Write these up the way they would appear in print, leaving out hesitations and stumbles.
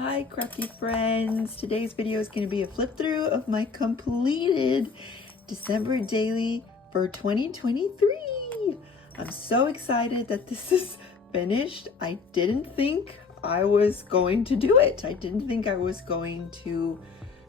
Hi crafty friends! Today's video is going to be a flip through of my completed December daily for 2023. I'm so excited that this is finished. I didn't think I was going to do it. I didn't think I was going to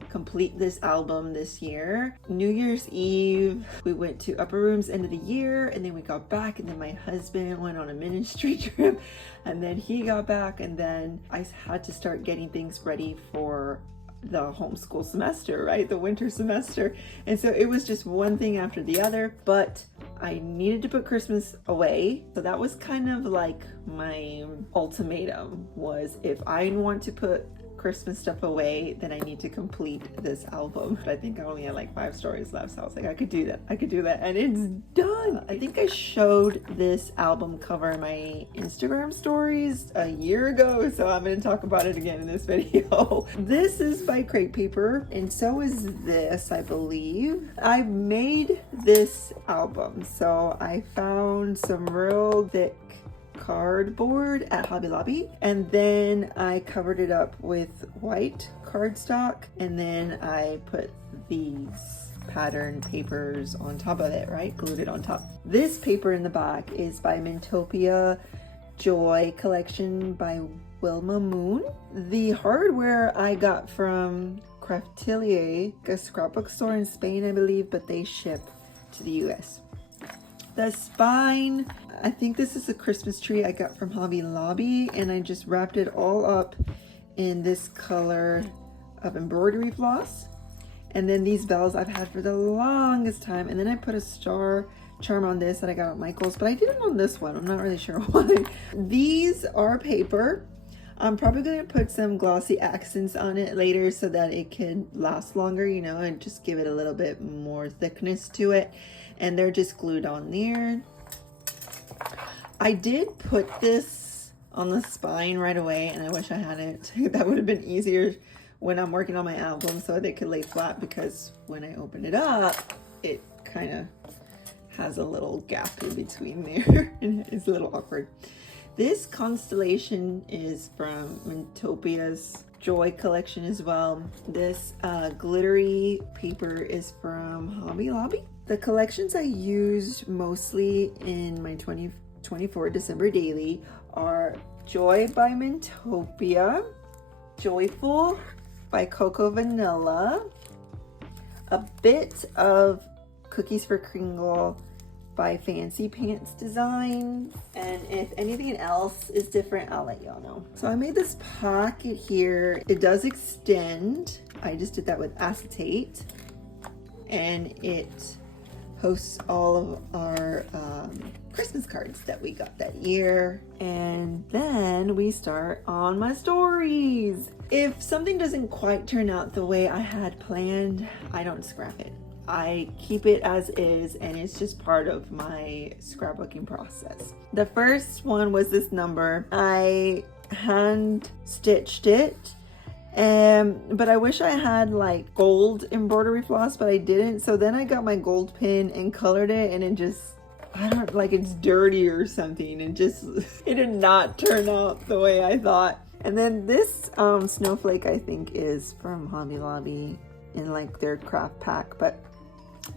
complete this album this year. New Year's Eve, we went to Upper Room's end of the year, and then we got back, and then my husband went on a ministry trip, and then he got back, and then I had to start getting things ready for the homeschool semester, right? The winter semester. And so it was just one thing after the other, but I needed to put Christmas away. So that was kind of like my ultimatum, was if I want to put Christmas stuff away, then I need to complete this album. But I think I only had like 5 stories left, so I was like, I could do that, and it's done. I think I showed this album cover in my Instagram stories a year ago, so I'm going to talk about it again in this video. This is by Crate Paper, and so is this, I believe. I made this album, so I found some real thick cardboard at Hobby Lobby, and then I covered it up with white cardstock, and then I put these pattern papers on top of it, right? Glued it on top. This paper in the back is by Mintopia Joy Collection by Wilma Moon. The hardware I got from Craftelier, a scrapbook store in Spain, I believe, but they ship to the US. The spine, I think this is a Christmas tree I got from Hobby Lobby, and I just wrapped it all up in this color of embroidery floss. And then these bells I've had for the longest time, and then I put a star charm on this that I got at Michael's, but I didn't on this one. I'm not really sure why. These are paper. I'm probably going to put some glossy accents on it later so that it can last longer, you know, and just give it a little bit more thickness to it. And they're just glued on there. I did put this on the spine right away, and I wish I had it. That would have been easier when I'm working on my album so they could lay flat, because when I open it up, it kind of has a little gap in between there. And it's a little awkward. This constellation is from Mintopia's Joy Collection as well. This glittery paper is from Hobby Lobby. The collections I used mostly in my 2024 December daily are Joy by Mintopia, Joyful by Cocoa Vanilla, a bit of Cookies for Kringle by Fancy Pants Design, and if anything else is different, I'll let y'all know. So I made this pocket here. It does extend. I just did that with acetate, and it hosts all of our Christmas cards that we got that year. And then we start on my stories. If something doesn't quite turn out the way I had planned, I don't scrap it. I keep it as is, and it's just part of my scrapbooking process. The first one was this number. I hand stitched it, but I wish I had like gold embroidery floss, but I didn't. So then I got my gold pin and colored it, and it just, I don't, like, it's dirty or something. It did not turn out the way I thought. And then this snowflake, I think, is from Hobby Lobby in like their craft pack. But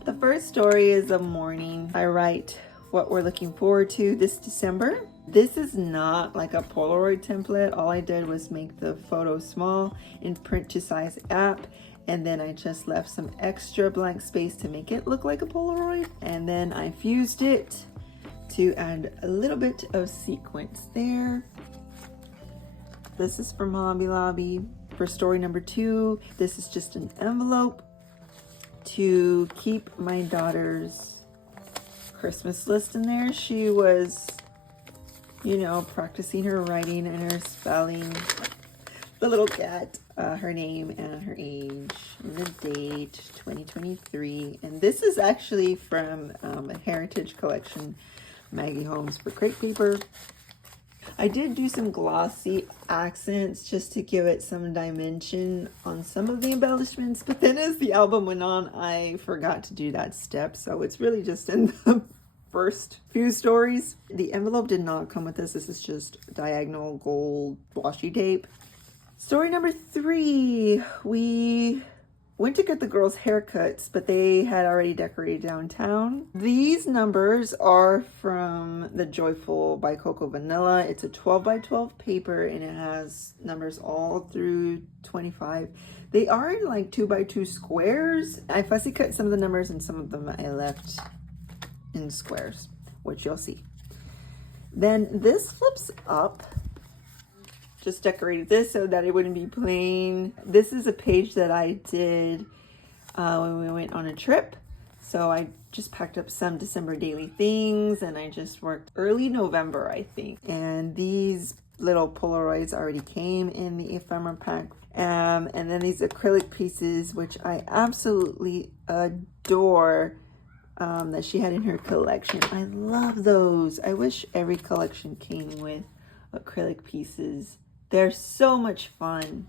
the first story is a morning. I write what we're looking forward to this December. This is not like a Polaroid template. All I did was make the photo small in print to size app, and then I just left some extra blank space to make it look like a Polaroid, and then I fused it to add a little bit of sequence there. This is from Hobby Lobby. For story number 2, this is just an envelope to keep my daughter's Christmas list in there. She was, you know, practicing her writing and her spelling. The little cat, her name and her age, and the date, 2023. And this is actually from a Heritage Collection, Maggie Holmes for Crate Paper. I did do some glossy accents just to give it some dimension on some of the embellishments, but then as the album went on, I forgot to do that step, so it's really just in the first few stories. The envelope did not come with this. This is just diagonal gold washi tape. Story number 3, we went to get the girls' haircuts, but they had already decorated downtown. These numbers are from the Joyful by Coco Vanilla. It's a 12 by 12 paper and it has numbers all through 25. They are in like 2 by 2 squares. I fussy cut some of the numbers and some of them I left in squares, which you'll see. Then this flips up. Just decorated this so that it wouldn't be plain. This is a page that I did when we went on a trip. So I just packed up some December daily things and I just worked early November, I think. And these little Polaroids already came in the ephemera pack. And then these acrylic pieces, which I absolutely adore, that she had in her collection. I love those. I wish every collection came with acrylic pieces. They're so much fun.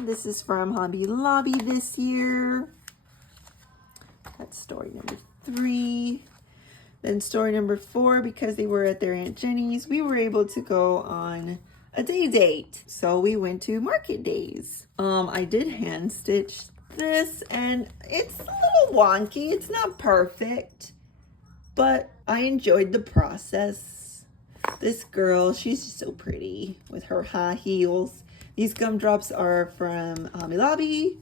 This is from Hobby Lobby this year. That's story number 3. Then story number 4, because they were at their Aunt Jenny's, we were able to go on a day date. So we went to Market Days. I did hand stitch this and it's a little wonky. It's not perfect, but I enjoyed the process. This girl, she's just so pretty with her high heels. These gumdrops are from Hobby Lobby.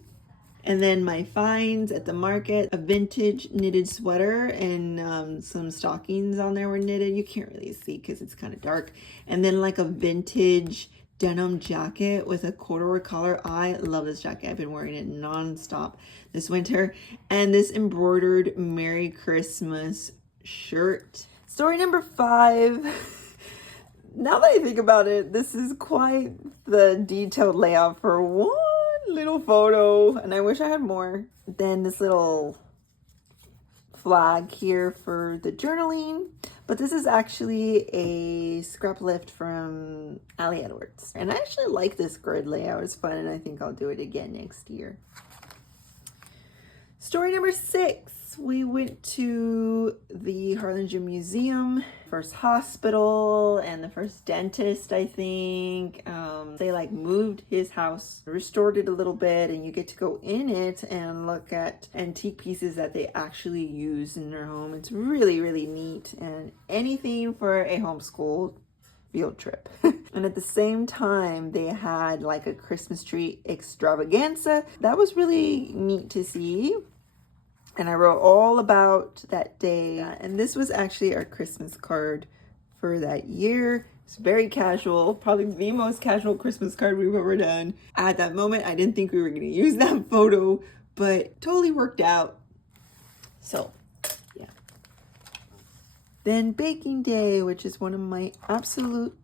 And then my finds at the market, a vintage knitted sweater and some stockings on there were knitted. You can't really see because it's kind of dark. And then like a vintage denim jacket with a corduroy collar. I love this jacket. I've been wearing it nonstop this winter. And this embroidered Merry Christmas shirt. Story number 5. Now that I think about it, this is quite the detailed layout for one little photo, and I wish I had more. Then this little flag here for the journaling, but this is actually a scrap lift from Ali Edwards. And I actually like this grid layout. It's fun, and I think I'll do it again next year. Story number 6. We went to the Harlingen Museum, first hospital and the first dentist, I think. They like moved his house, restored it a little bit, and you get to go in it and look at antique pieces that they actually use in their home. It's really, really neat, and anything for a homeschool field trip. And at the same time, they had like a Christmas tree extravaganza. That was really neat to see. And I wrote all about that day. And this was actually our Christmas card for that year. It's very casual, probably the most casual Christmas card we've ever done. At that moment, I didn't think we were going to use that photo, but totally worked out. So, yeah. Then baking day, which is one of my absolute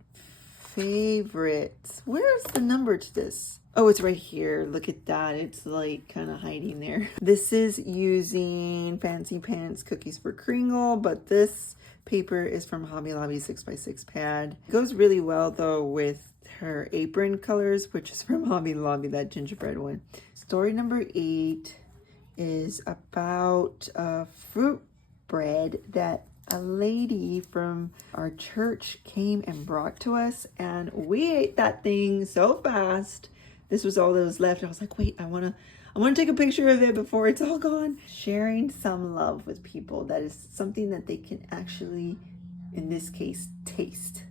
favorites. Where's the number to this? Oh, it's right here. Look at that. It's like kind of hiding there. This is using Fancy Pants Cookies for Kringle, but this paper is from Hobby Lobby 6x6 pad. It goes really well though with her apron colors, which is from Hobby Lobby, that gingerbread one. Story number 8 is about fruit bread that a lady from our church came and brought to us, and we ate that thing so fast. This was all that was left. I was like, wait, I want to take a picture of it before it's all gone. Sharing some love with people, that is something that they can actually, in this case, taste.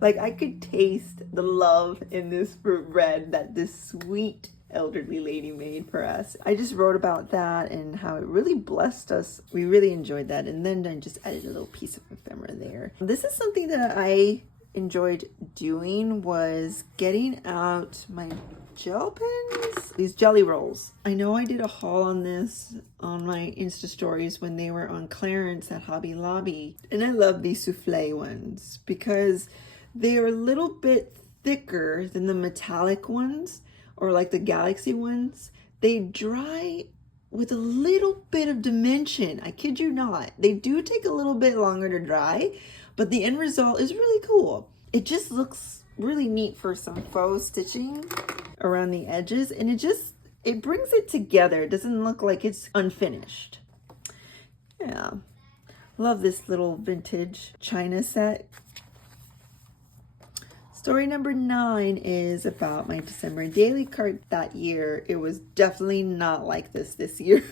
Like I could taste the love in this fruit bread that this sweet elderly lady made for us. I just wrote about that and how it really blessed us. We really enjoyed that. And then I just added a little piece of ephemera there. This is something that I enjoyed doing, was getting out my gel pens, these jelly rolls. I know I did a haul on this on my Insta stories when they were on clearance at Hobby Lobby. And I love these souffle ones because they are a little bit thicker than the metallic ones or like the Galaxy ones. They dry with a little bit of dimension. I kid you not. They do take a little bit longer to dry, but the end result is really cool. It just looks really neat for some faux stitching around the edges, and it brings it together. It doesn't look like it's unfinished. Yeah, love this little vintage china set. Story number 9 is about my December daily card that year. It was definitely not like this year.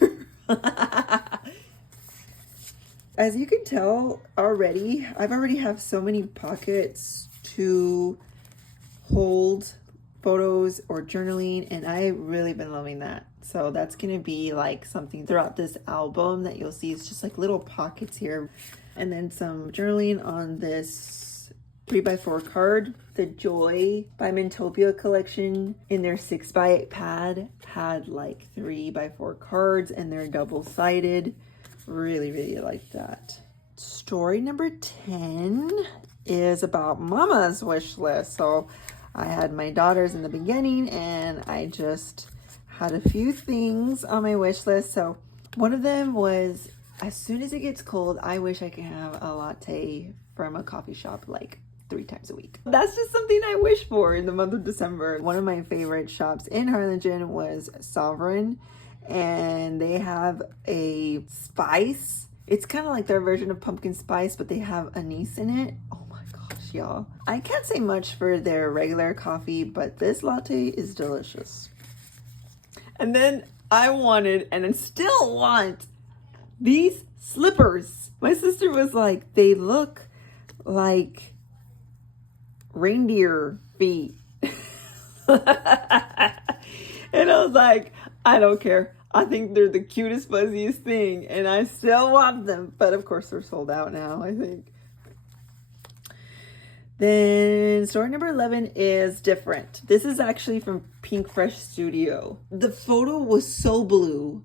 As you can tell already, I've already have so many pockets to hold photos or journaling, and I've really been loving that. So that's gonna be like something throughout this album that you'll see. It's just like little pockets here, and then some journaling on this 3x4 card. The Joy by Mintopia collection in their 6x8 pad had like 3x4 cards, and they're double-sided. Really like that. Story number 10 is about Mama's wish list. So I had my daughters in the beginning, and I just had a few things on my wish list. So one of them was, as soon as it gets cold, I wish I could have a latte from a coffee shop like 3 times a week. That's just something I wish for in the month of December. One of my favorite shops in Harlingen was Sovereign, and they have a spice. It's kind of like their version of pumpkin spice, but they have anise in it. Oh my gosh, y'all. I can't say much for their regular coffee, but this latte is delicious. And then I wanted, and I still want, these slippers. My sister was like, they look like reindeer feet. And I was like, I don't care. I think they're the cutest, fuzziest thing, and I still want them. But of course, they're sold out now, I think. Then story number 11 is different. This is actually from Pink Fresh Studio. The photo was so blue,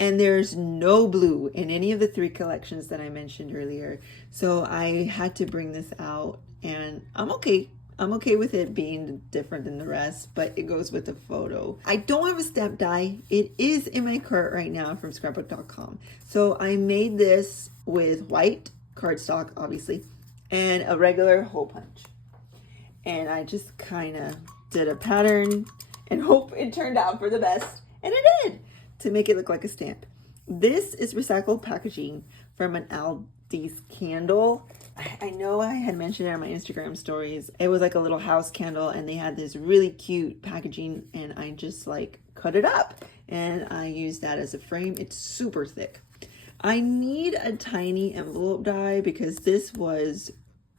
and there's no blue in any of the 3 collections that I mentioned earlier. So I had to bring this out, and I'm okay. I'm okay with it being different than the rest, but it goes with the photo. I don't have a stamp die. It is in my cart right now from scrapbook.com. So I made this with white cardstock, obviously, and a regular hole punch. And I just kind of did a pattern and hope it turned out for the best. And it did, to make it look like a stamp. This is recycled packaging from an Aldi's candle. I know I had mentioned it on my Instagram stories. It was like a little house candle, and they had this really cute packaging, and I just like cut it up and I used that as a frame. It's super thick. I need a tiny envelope die because this was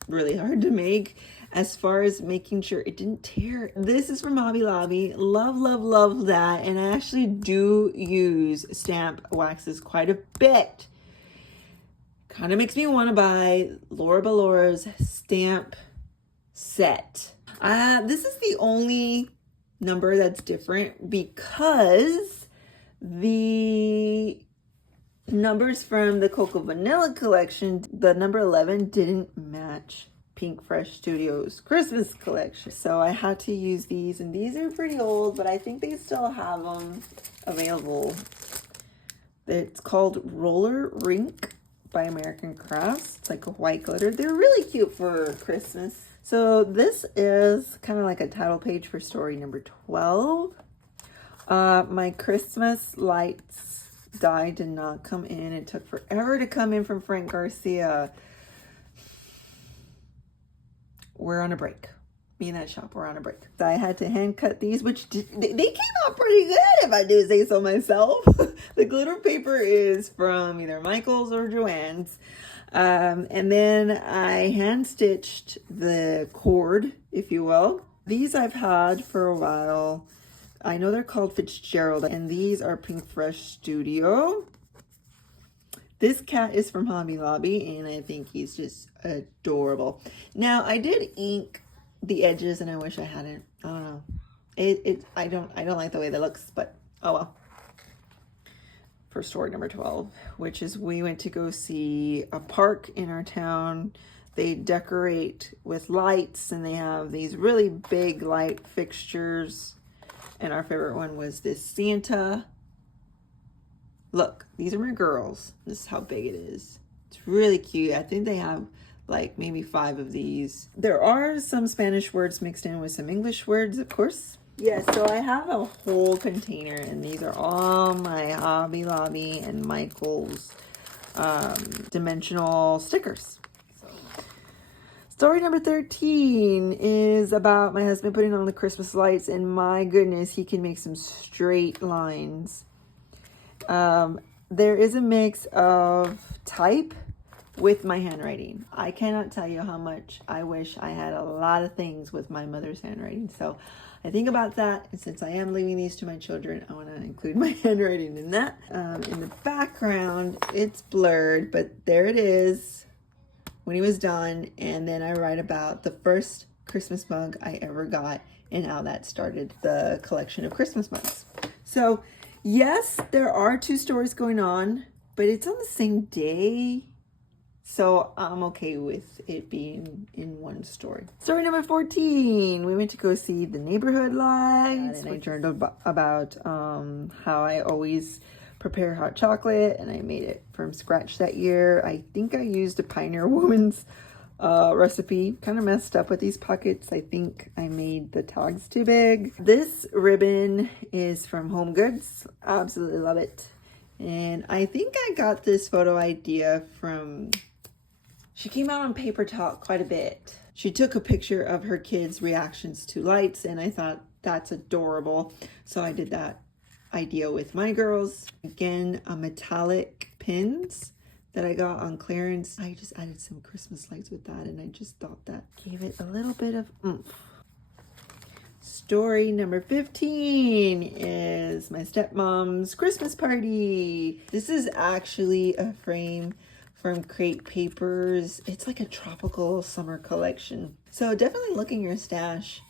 really hard to make as far as making sure it didn't tear. This is from Hobby Lobby. Love that. And I actually do use stamp waxes quite a bit. Kind of makes me want to buy Laura Balora's stamp set. This is the only number that's different because the numbers from the Cocoa Vanilla collection, the number 11 didn't match Pink Fresh Studios Christmas collection. So I had to use these, and these are pretty old, but I think they still have them available. It's called Roller Rink by American Crafts. It's like a white glitter. They're really cute for Christmas. So this is kind of like a title page for story number 12. My Christmas lights die did not come in. It took forever to come in from Frank Garcia. We're on a break. Me and that shop, we're on a break. So I had to hand cut these, which they came out pretty good, if I do say so myself. The glitter paper is from either Michael's or Joann's. And then I hand stitched the cord, if you will. These I've had for a while. I know they're called Fitzgerald, and these are Pink Fresh Studio. This cat is from Hobby Lobby, and I think he's just adorable. Now, I did ink the edges, and I wish I hadn't. I don't know. I don't like the way that looks, but oh well. For story number 12, which is we went to go see a park in our town. They decorate with lights, and they have these really big light fixtures. And our favorite one was this Santa. Look, these are my girls. This is how big it is. It's really cute. I think they have like maybe 5 of these. There are some Spanish words mixed in with some English words, of course. Yes, so I have a whole container, and these are all my Hobby Lobby and Michael's dimensional stickers. So, Story number 13 is about my husband putting on the Christmas lights, and my goodness, he can make some straight lines. There is a mix of type with my handwriting. I cannot tell you how much I wish I had a lot of things with my mother's handwriting. So I think about that, and since I am leaving these to my children, I want to include my handwriting in that. In the background, it's blurred, but there it is when he was done. And then I write about the first Christmas mug I ever got and how that started the collection of Christmas mugs. So yes, there are 2 stories going on, but it's on the same day. So I'm okay with it being in one story. Story number 14. We went to go see the neighborhood lights. And I journaled about how I always prepare hot chocolate, and I made it from scratch that year. I think I used a Pioneer Woman's recipe. Kind of messed up with these pockets. I think I made the tags too big. This ribbon is from Home Goods. Absolutely love it. And I think I got this photo idea from... She came out on Paper Talk quite a bit. She took a picture of her kids' reactions to lights, and I thought that's adorable. So I did that idea with my girls. Again, metallic pins that I got on clearance. I just added some Christmas lights with that, and I just thought that gave it a little bit of oomph. Story number 15 is my stepmom's Christmas party. This is actually a frame from Crate Papers. It's like a tropical summer collection. So definitely look in your stash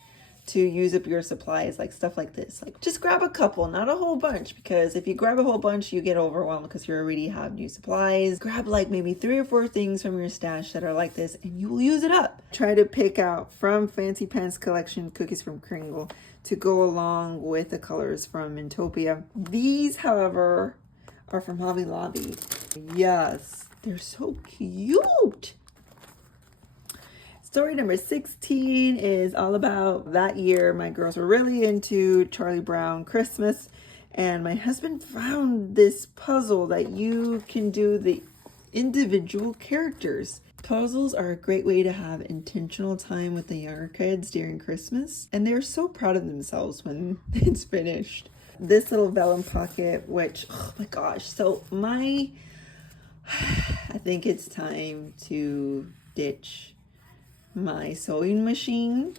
to use up your supplies, like stuff like this. Like just grab a couple, not a whole bunch, because if you grab a whole bunch, you get overwhelmed because you already have new supplies. Grab like maybe 3 or 4 things from your stash that are like this, and you will use it up. Try to pick out from Fancy Pants collection cookies from Kringle to go along with the colors from Mintopia. These, however, are from Hobby Lobby. Yes, they're so cute. Story number 16 is all about that year. My girls were really into Charlie Brown Christmas, and my husband found this puzzle that you can do the individual characters. Puzzles are a great way to have intentional time with the younger kids during Christmas, and they're so proud of themselves when it's finished. This little vellum pocket, which, oh my gosh, so I think it's time to ditch my sewing machine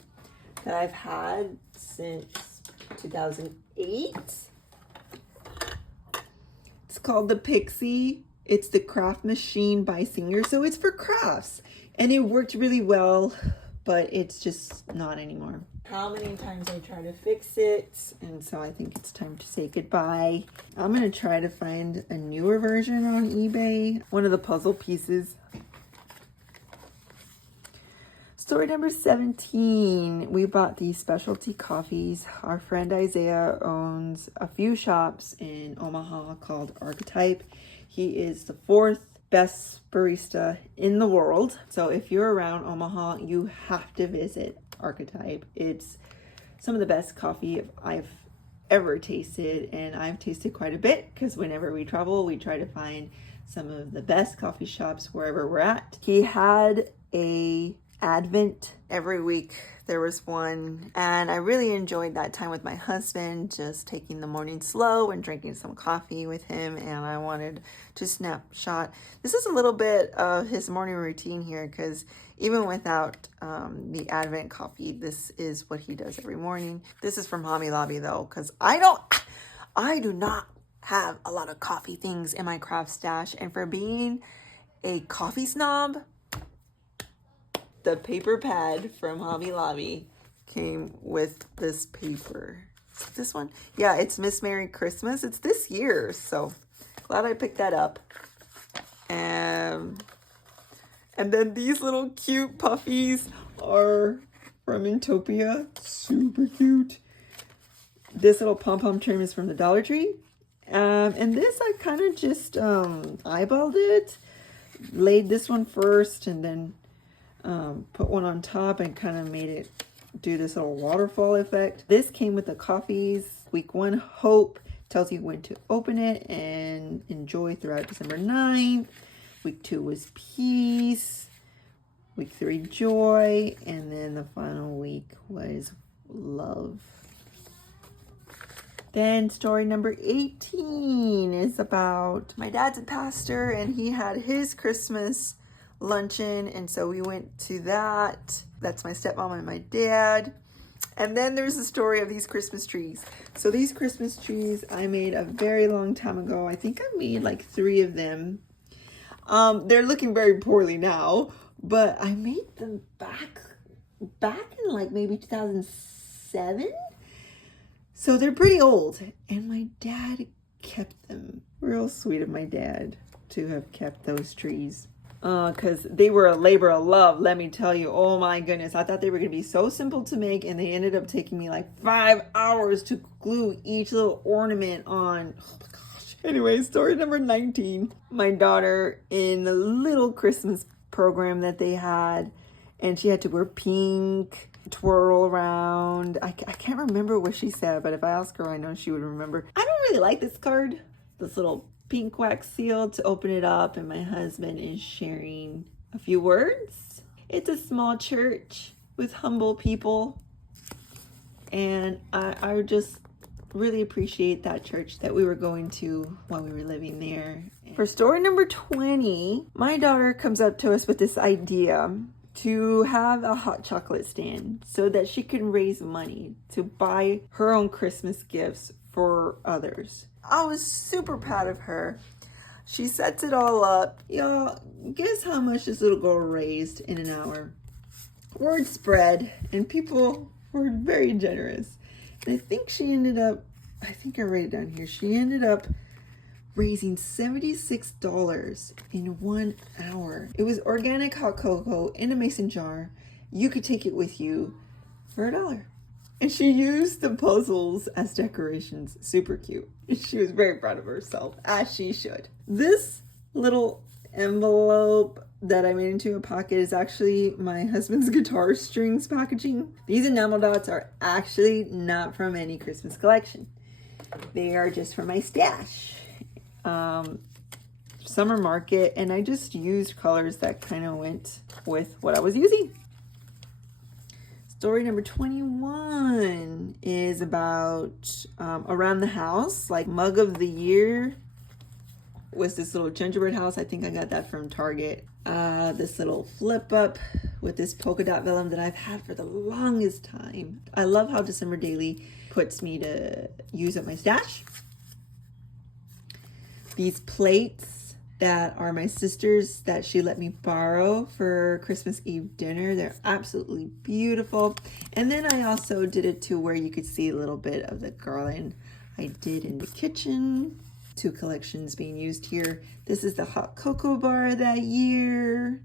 that I've had since 2008. It's called the Pixie. It's the Craft Machine by Singer, so it's for crafts. And it worked really well, but it's just not anymore. How many times I try to fix it, and so I think it's time to say goodbye. I'm gonna try to find a newer version on eBay. One of the puzzle pieces. Story number 17. We bought these specialty coffees. Our friend Isaiah owns a few shops in Omaha called Archetype. He is the 4th best barista in the world. So if you're around Omaha, you have to visit Archetype. It's some of the best coffee I've ever tasted, and I've tasted quite a bit because whenever we travel, we try to find some of the best coffee shops wherever we're at. He had a Advent every week. There was one, and I really enjoyed that time with my husband, just taking the morning slow and drinking some coffee with him, and I wanted to snapshot. This is a little bit of his morning routine here, because even without the Advent coffee, this is what he does every morning. This is from Hobby Lobby though, because I do not have a lot of coffee things in my craft stash, and for being a coffee snob, the paper pad from Hobby Lobby came with this paper. Is it this one? Yeah, it's Miss Merry Christmas. It's this year, so glad I picked that up. And then these little cute puffies are from Mintopia. Super cute. This little pom-pom trim is from the Dollar Tree. And this I kind of just eyeballed it. Laid this one first and then put one on top and kind of made it do this little waterfall effect. This came with the coffees. Week 1, Hope, tells you when to open it and enjoy throughout December 9th. Week 2 was Peace. Week 3, joy. And then the final week was love. Then story number 18 is about my dad's a pastor and he had his Christmas luncheon. And so we went to that. That's my stepmom and my dad. And then there's the story of these Christmas trees. So these Christmas trees I made a very long time ago. I think I made like 3 of them. They're looking very poorly now, but I made them back in like maybe 2007. So they're pretty old, and my dad kept them. Real sweet of my dad to have kept those trees. Because they were a labor of love, let me tell you. Oh my goodness, I thought they were going to be so simple to make, and they ended up taking me like 5 hours to glue each little ornament on. Oh my gosh. Anyway, story number 19. My daughter in the little Christmas program that they had, and she had to wear pink, twirl around. I can't remember what she said, but if I ask her, I know she would remember. I don't really like this card, this little pink wax seal to open it up, and my husband is sharing a few words. It's a small church with humble people, and I just really appreciate that church that we were going to when we were living there. For story number 20, my daughter comes up to us with this idea to have a hot chocolate stand so that she can raise money to buy her own Christmas gifts for others. I was super proud of her. She sets it all up. Y'all, guess how much this little girl raised in an hour? Word spread, and people were very generous. And I think she ended up, I think I wrote it down here, she ended up raising $76 in 1 hour. It was organic hot cocoa in a mason jar. You could take it with you for $1. And she used the puzzles as decorations. Super cute. She was very proud of herself, as she should. This little envelope that I made into a pocket is actually my husband's guitar strings packaging. These enamel dots are actually not from any Christmas collection. They are just from my stash. Summer market, and I just used colors that kind of went with what I was using. Story number 21 is about around the house. Like mug of the year was this little gingerbread house. I think I got that from Target. This little flip up with this polka dot vellum that I've had for the longest time. I love how December Daily puts me to use up my stash. These plates that are my sister's that she let me borrow for Christmas Eve dinner. They're absolutely beautiful. And then I also did it to where you could see a little bit of the garland I did in the kitchen. 2 collections being used here. This is the hot cocoa bar that year.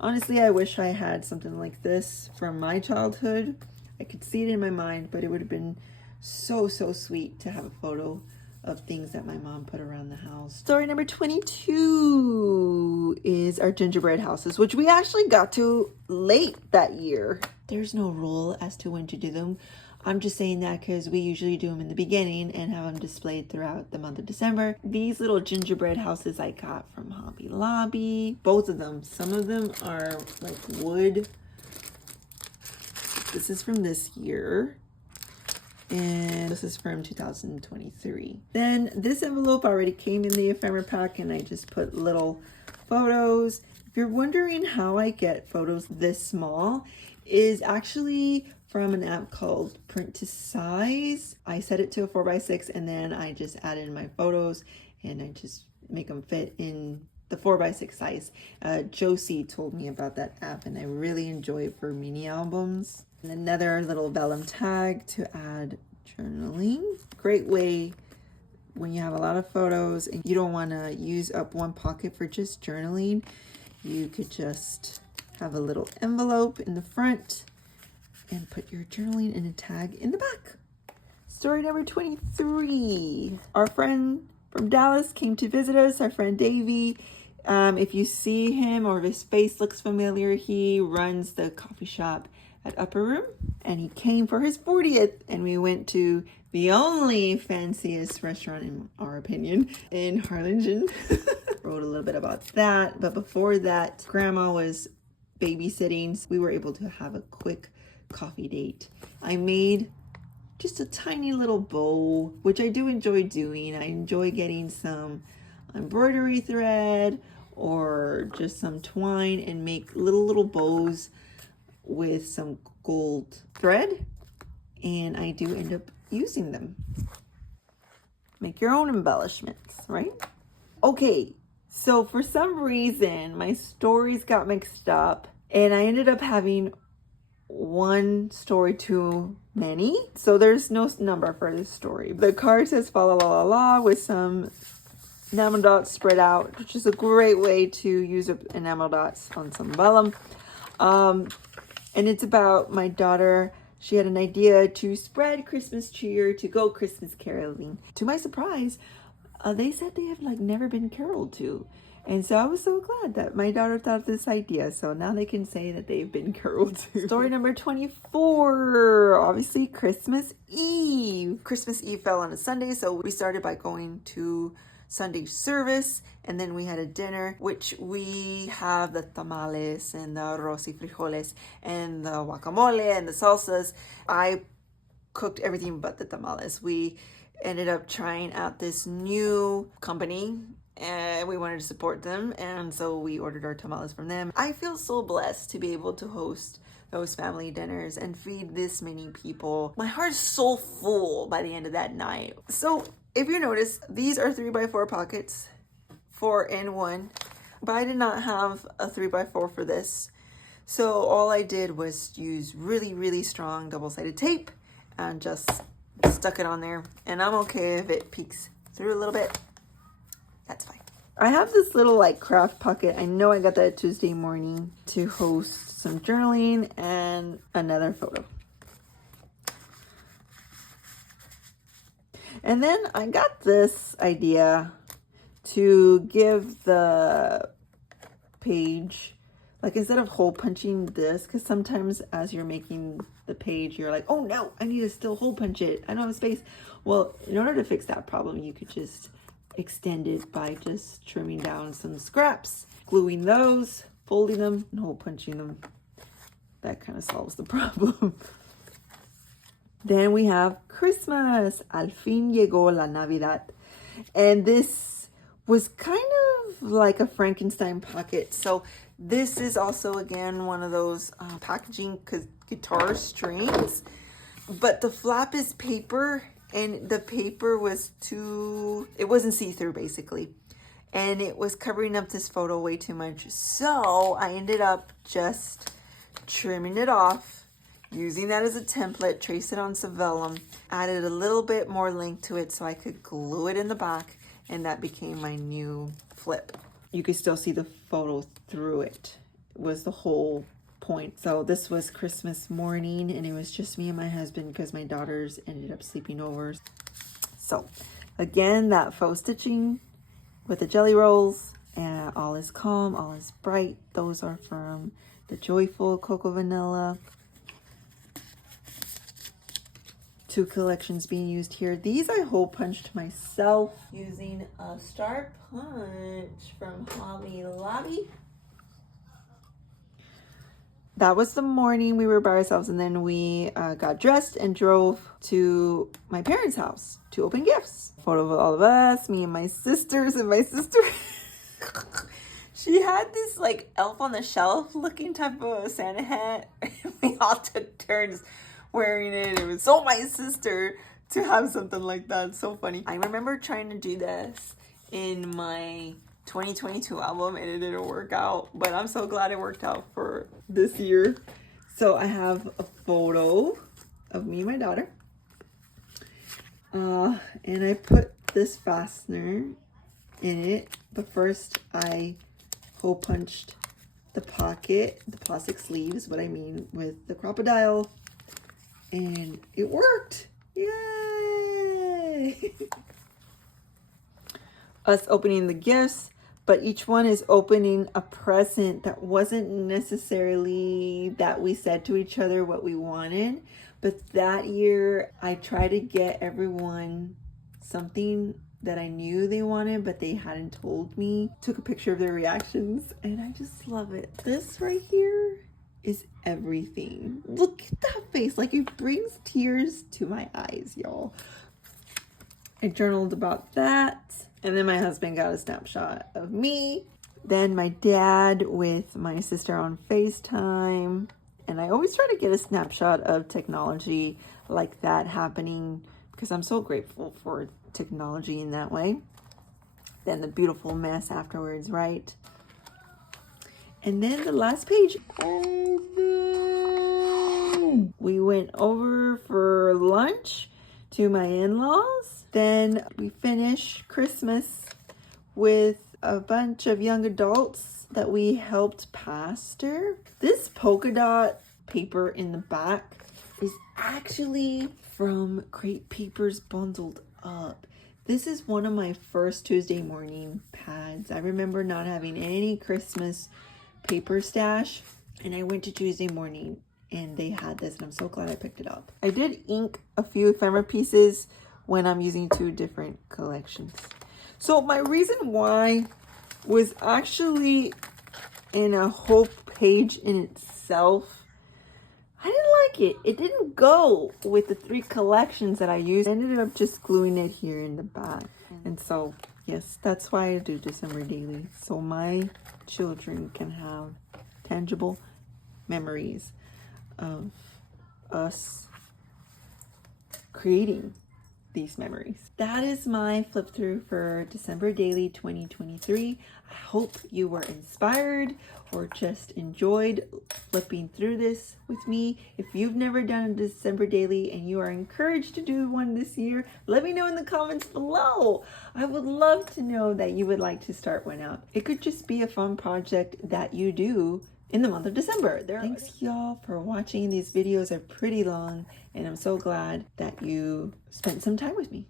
Honestly, I wish I had something like this from my childhood. I could see it in my mind, but it would have been so sweet to have a photo of things that my mom put around the house. Story number 22 is our gingerbread houses, which we actually got to late that year. There's no rule as to when to do them. I'm just saying that because we usually do them in the beginning and have them displayed throughout the month of December. These little gingerbread houses I got from Hobby Lobby. Both of them. Some of them are like wood. This is from this year. And this is from 2023. Then this envelope already came in the ephemera pack, and I just put little photos. If you're wondering how I get photos this small, is actually from an app called Print to Size. I set it to a 4x6, and then I just add in my photos, and I just make them fit in the 4x6 size. Josie told me about that app, and I really enjoy it for mini albums. And another little vellum tag to add journaling. Great way when you have a lot of photos and you don't want to use up one pocket for just journaling. You could just have a little envelope in the front and put your journaling in a tag in the back. Story number 23. Our friend from Dallas came to visit us, our friend Davey. If you see him or if his face looks familiar, he runs the coffee shop at Upper Room, and he came for his 40th, and we went to the only fanciest restaurant, in our opinion, in Harlingen. Wrote a little bit about that, but before that, Grandma was babysitting. We were able to have a quick coffee date. I made just a tiny little bow, which I do enjoy doing. I enjoy getting some embroidery thread or just some twine and make little bows with some gold thread, and I do end up using them. Make your own embellishments, right? Okay, so for some reason my stories got mixed up and I ended up having one story too many, so there's no number for this story. The card says fa la la la la with some enamel dots spread out, which is a great way to use enamel dots on some vellum. And it's about my daughter. She had an idea to spread Christmas cheer, to go Christmas caroling. To my surprise, they said they have like never been caroled to. And so I was so glad that my daughter thought of this idea. So now they can say that they've been caroled to. Story number 24, obviously Christmas Eve. Christmas Eve fell on a Sunday, so we started by going to Sunday service, and then we had a dinner, which we have the tamales and the arroz y frijoles and the guacamole and the salsas. I cooked everything but the tamales. We ended up trying out this new company and we wanted to support them, and so we ordered our tamales from them. I feel so blessed to be able to host those family dinners and feed this many people. My heart's so full by the end of that night. So if you notice, these are 3x4 pockets, 4 in 1, but I did not have a 3x4 for this. So all I did was use really strong double-sided tape and just stuck it on there. And I'm okay if it peeks through a little bit. That's fine. I have this little like craft pocket. I know I got that Tuesday morning to host some journaling and another photo. And then I got this idea to give the page, like instead of hole punching this, because sometimes as you're making the page, you're like, oh no, I need to still hole punch it. I don't have space. Well, in order to fix that problem, you could just extend it by just trimming down some scraps, gluing those, folding them, and hole punching them. That kind of solves the problem. Then we have Christmas. Al fin llegó la Navidad. And this was kind of like a Frankenstein pocket. So this is also, again, one of those packaging guitar strings. But the flap is paper, and the paper was it wasn't see-through, basically. And it was covering up this photo way too much. So I ended up just trimming it off, using that as a template, trace it on some vellum, added a little bit more length to it so I could glue it in the back, and that became my new flip. You could still see the photo through it. It was the whole point. So this was Christmas morning, and it was just me and my husband because my daughters ended up sleeping over. So again, that faux stitching with the jelly rolls, and all is calm, all is bright. Those are from the Joyful Cocoa Vanilla. 2 collections being used here. These I hole punched myself using a Star Punch from Hobby Lobby. That was the morning we were by ourselves, and then we got dressed and drove to my parents' house to open gifts. Photo of all of us, me and my sisters, and my sister. She had this like Elf on the Shelf looking type of Santa hat. We all took turns wearing it. It was so my sister to have something like that. So funny. I remember trying to do this in my 2022 album and it didn't work out, but I'm so glad it worked out for this year. So I have a photo of me and my daughter. And I put this fastener in it, but first I hole punched the pocket, the plastic sleeves, what I mean, with the crocodile, and it worked. Yay! Us opening the gifts, but each one is opening a present that wasn't necessarily that we said to each other what we wanted. But that year I tried to get everyone something that I knew they wanted, but they hadn't told me. Took a picture of their reactions, and I just love it. This right here is everything. Look at that face. Like, it brings tears to my eyes, y'all. I journaled about that. And then my husband got a snapshot of me. Then my dad with my sister on FaceTime. And I always try to get a snapshot of technology like that happening because I'm so grateful for technology in that way. Then the beautiful mess afterwards, right? And then the last page. We went over for lunch to my in-laws. Then we finished Christmas with a bunch of young adults that we helped pastor. This polka dot paper in the back is actually from Crate Papers Bundled Up. This is one of my first Tuesday morning pads. I remember not having any Christmas paper stash, and I went to Tuesday morning and they had this, and I'm so glad I picked it up. I did ink a few ephemera pieces when I'm using two different collections. So my reason why was actually in a whole page in itself. I didn't like it. It didn't go with the three collections that I used. I ended up just gluing it here in the back. And so, yes, that's why I do December Daily. So my children can have tangible memories of us creating these memories. That is my flip through for December Daily 2023. I hope you were inspired or just enjoyed flipping through this with me. If you've never done a December Daily and you are encouraged to do one this year, let me know in the comments below. I would love to know that you would like to start one out. It could just be a fun project that you do in the month of December. Thanks y'all for watching. These videos are pretty long, and I'm so glad that you spent some time with me.